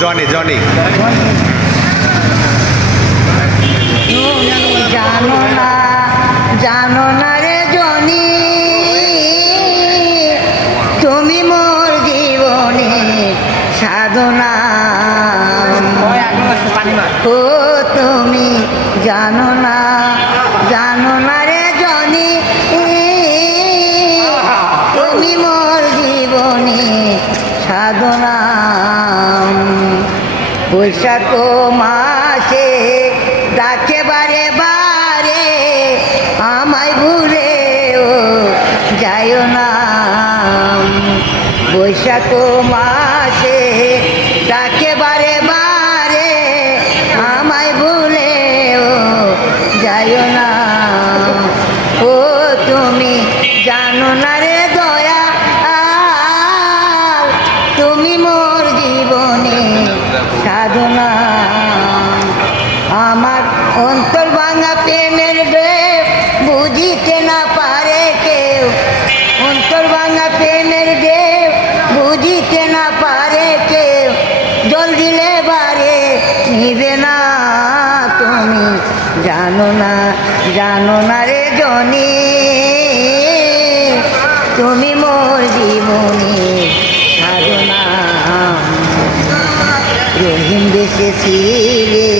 Johnny Johnny জানো না রে জনি, তুমি মোর জীবনে সাধনা। ও তুমি জানো না রে জনি, তুমি মোর জীবনে সাধনা। বৈশাখ মাসে ডাকে বারে বারে, আমায় ভুলে ও যাইও না। বৈশাখ মাসে ডাকে বারে বারে, আমায় ভুলে ও যাইও না। ও তুমি জানো না রে দয়া, তুমি মোর জীবনে সাধনা। আমার অন্তর ভাঙা প্রেমের ঢেউ বুঝিতে না পারে কেউ, অন্তর ভাঙা প্রেমের ঢেউ বুঝিতে না পারে কেউ। জল দিলে বারে নিবে না, তুমি জানো না রে জনি, তুমি মোর জীবনে সাধনা। রহিম দেশে ছিলে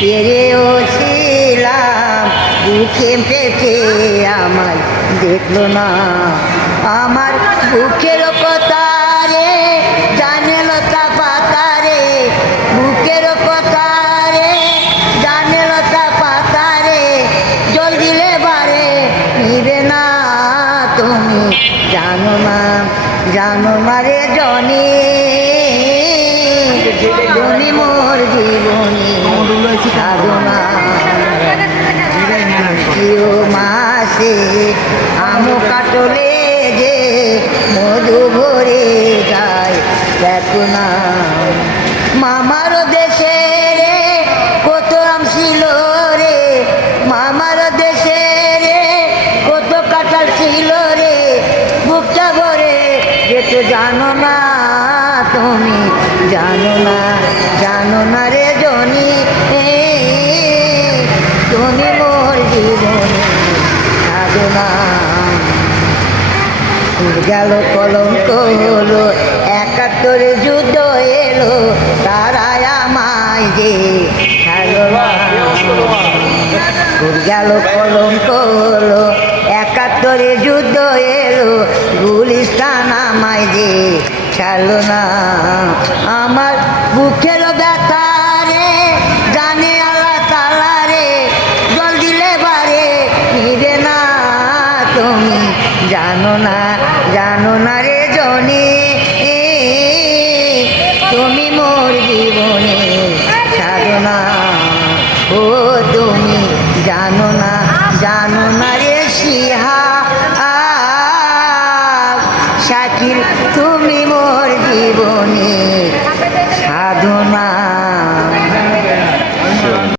পেরেও ছিলাম, বুকে পেটে আমায় দেখলো না। আমার বুকের কথা রে জানে লতা পাতা রে, বুকের কথা রে জানে লতা পাতা রে। জল দিলে বারে নিবে না, তুমি জানো না রে জনি, তুমি মোর জীবনে সাধনা। কেউ মাসে আম কাটলে যে মধু ভরে যায় দেখো না। মামার দেশে রে কত আম ছিল রে, মামার দেশে রে কত কাঁঠাল ছিল রে। বুকটা ভরে যেত জানো না, তুমি জানো না রে জনি, তুমি মোর জীবনে সাধনা। গেল কলঙ্ক হলো, ৭১ যুদ্ধ এলো, তারাই আমায় যে গেল কলঙ্ক হলো, ৭১ যুদ্ধ এলো, গুলিস্তান আমায় যে ছাড়লো না। আমার বুকের ব্যথা রে জানে আল্লাহ তাআলা রে, জল দিলে বারে নিবে না, তুমি জানো না রে জনি, তুমি মোর জীবনে সাধনা। ও তুমি জানো না রে সিহা শাকিল, তুমি মোর জীবনে